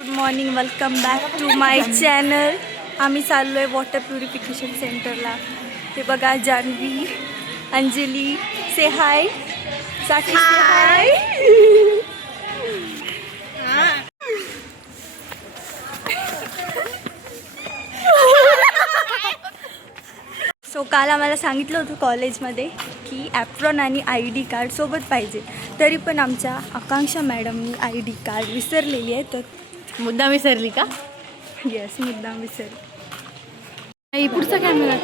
Good morning, welcome back to my channel. आम्ही चाललो आहे वॉटर प्युरिफिकेशन सेंटरला. हे बघा, Janhavi, Anjali, say hi. Sakshi say hi. So काल आम्हाला सांगितलं होतं कॉलेजमध्ये की ॲप्रॉन आणि आय डी कार्ड सोबत पाहिजे. तरी पण आमच्या आकांक्षा मॅडमनी आय डी कार्ड विसरलेली आहे. तर मुद्दा विसरली का? येस, मुद्दाम विसरली. पुढचा कॅमेरा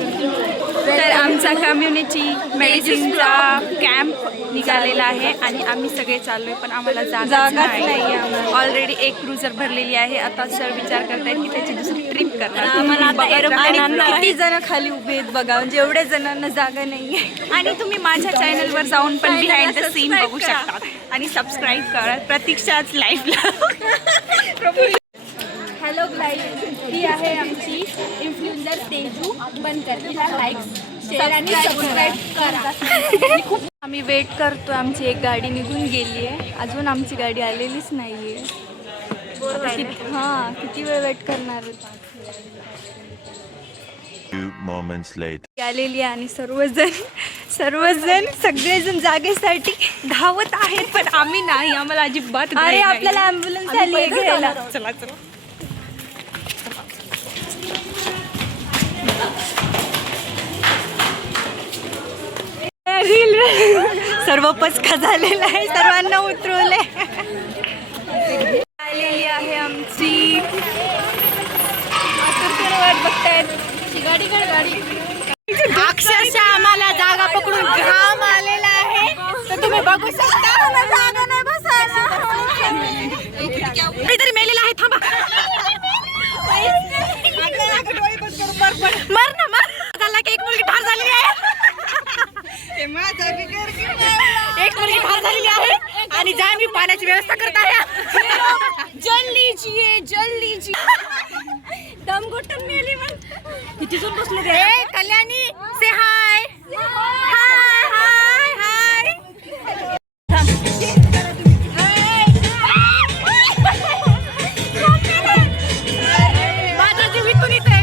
तर आमचा कम्युनिटी मेडिसिनचा कॅम्प निघालेला आहे आणि आम्ही सगळे चाललोय, पण आम्हाला जागाच नाही. ऑलरेडी एक क्रुझर भरलेली आहे. आता सर विचार करतायत की त्याची दुसरी ट्रिप करणार. आणि किती जण खाली उभे आहेत बघा, म्हणजे एवढ्या जणांना जागा नाही आहे. आणि तुम्ही माझ्या चॅनलवर जाऊन पण बिहाइंड द सीन बघू शकता आणि सबस्क्राईब करा प्रतीक्षाच लाईव्हला. हॅलो गाईज, ही आहे आमची इन्फ्लुएन्सर तेजू बनकर. तिला लाईक, शेअर आणि सबस्क्राईब करा. आम्ही वेट करतो. आमची एक गाडी निघून गेली आहे, अजून आमची गाडी आलेलीच नाही आहे. किती वेळ वेट करणार. आलेली आहे आणि सर्वजण सगळेजण जागेसाठी धावत आहेत, पण आम्ही नाही. आम्हाला अजिबात अरे आपल्याला ॲम्ब्युलन्स आली आहे घ्यायला. चला चला. सर्व पचका झालेला आहे, सर्वांना उतरवले. आलेली आहे आमची वाट बघतायत. गाडी अक्षरशः आम्हाला जागा पकडून घाम आलेला आहे, तर तुम्ही बघू शकता. जागा नाही बसायला. काहीतरी मेलेला आहे. थांबा, मर ना मर. झाला की एक मुलगी ठार झालेली आहे. एक मुलगी ठार झालेली आहे आणि जान्हवी पाण्याची व्यवस्था करत आहे. जल लीजिए. दम घुटून मेली. मग किती जण बसले ते. कल्याणी से हाय. हाय हाय हाय. माझा जीव इथून इथे आहे.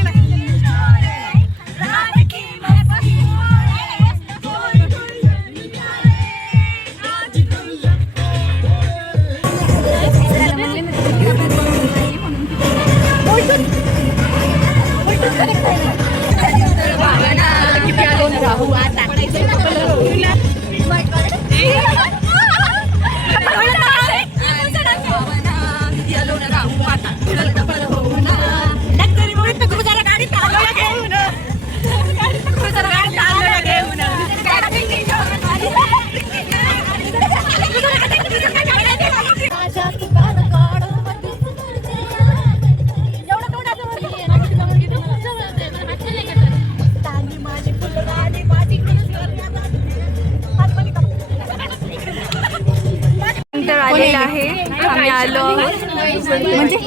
आलेला आहे. आम्ही आलो म्हणजे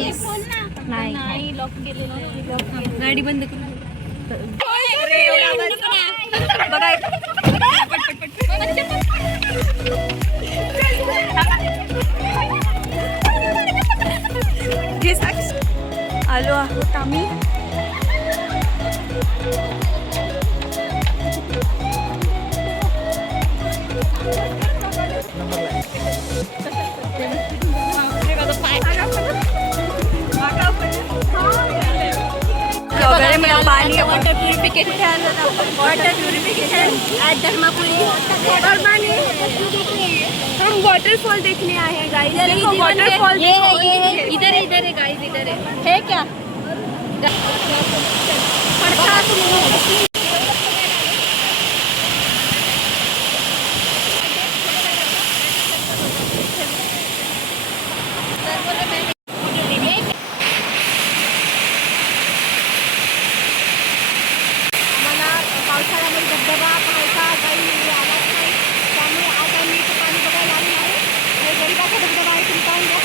नाही लॉक केलेलं. गाडी बंद करू. आलो आहोत आम्ही. वगैरे मला पाणी वॉटर प्युरिफिकेशन ॲट धर्मापुरी. हम वाटरफॉल देखने आए हैं गाइस. देखो वाटरफॉल. इधर है गाइस, इधर है क्या? पावसाळ्यामध्ये धबधबा पाहायचा काही आलाच नाही, त्यामुळे आज आम्ही इथं पाणी बघायला आलो आहे. हे गरीबाचा धबधबा आहे, तुम्ही पाहून घ्या.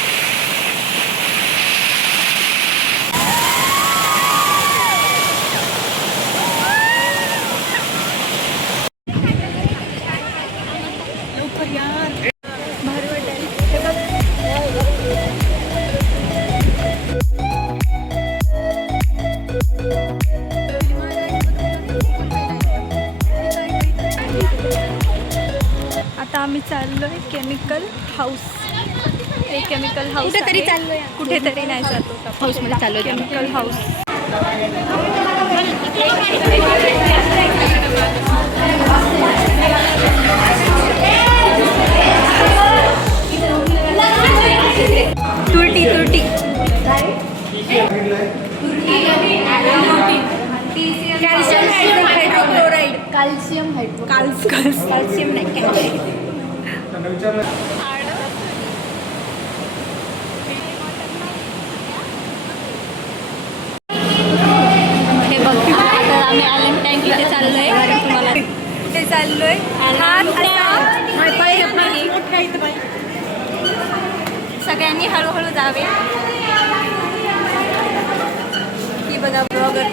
चाललो आहे केमिकल हाऊस. हे केमिकल हाऊस कुठेतरी आहे. चाललोय. कुठेतरी नाही जातो हाऊसमध्ये चाललोय केमिकल हाऊस. तुरटी तुरटी कॅल्शियम हायड्रोक्लोराईड. कॅल्शियम कॅल्शियम नाही कॅल्शियम. हे बघ आता आम्ही ॲलन टँक इथे चाललोय. तुम्हाला ते चाललोय सगळ्यांनी हळूहळू जावे. ही बघा ब्लॉगर.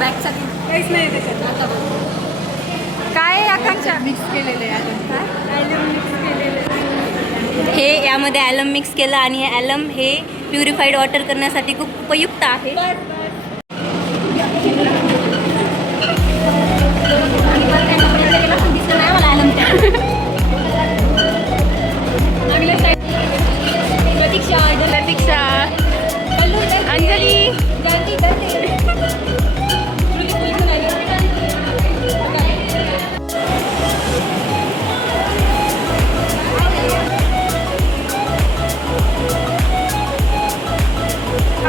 बॅगचा काहीच नाही त्याच्यात. काय आकांक्षा मिक्स केलेलं आहे. हे हे यामध्ये ॲलम मिक्स केलं आणि हे ॲलम हे प्युरिफाईड वॉटर करण्यासाठी खूप उपयुक्त आहे. प्रतीक्षा अंजली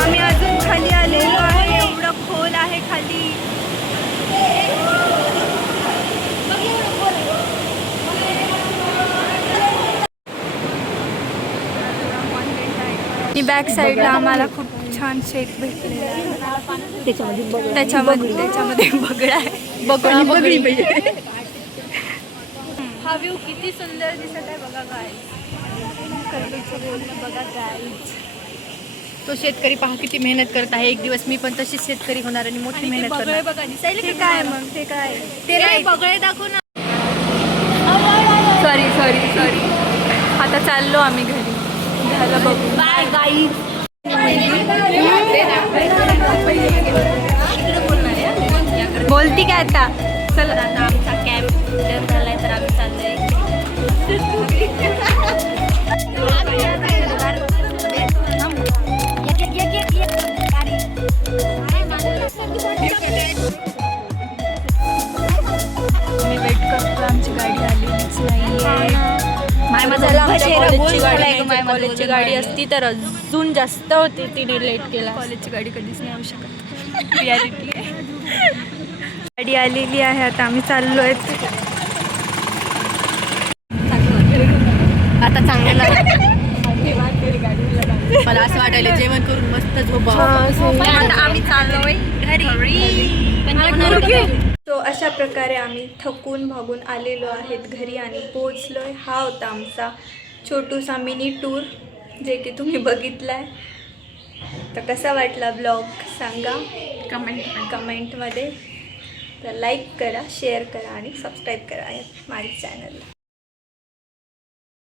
आम्ही अजून खाली आलेलो आहे. एवढं खोल आहे खाली. बॅक साईडला आम्हाला खूप छान शेक भेटलेला आहे. त्याच्यामध्ये बगळा आहे. बगळी पाहिजे. हा व्ह्यू किती सुंदर दिसत आहे बघा बघा गाईज. तो शेतकरी पहा किती मेहनत करत आहे. एक दिवस मी पण तशीच शेतकरी होणार आणि मोठी मेहनत करणार. बघा ते काय मग ते काय ते नाही बगळे दाखवू ना. सॉरी आता चाललो आम्ही घरी. झालं बघू. बाय गाई. बोलती काय आता. चला आता आमचा कॅम्प डन झालाय तर आम्ही चाललोय. मी वेट करतो. आमची गाडी आलेलीच नाहीये. कॉलेजची गाडी असती तर अजून जास्त होती. तिने लेट केला. कॉलेजची गाडी कधीच नाही येऊ शकत. रियालिटी आहे. गाडी आलेली आहे. आता आम्ही चाललोय. आता चांगलं मला असं वाटायला जेवण करून मस्त झोपावं. आता आम्ही चाललोय घरी. तो अशा प्रकारे आम्ही थकून भागून आलेलो आहेत घरी आणि पोहोचलोय. हा होता आमचा छोटूसा मिनी टूर जे की तुम्ही बघितला आहे. तर कसा वाटला ब्लॉग सांगा कमेंटमध्ये. तर लाईक करा, शेअर करा आणि सबस्क्राईब करा माझ्या चॅनलला.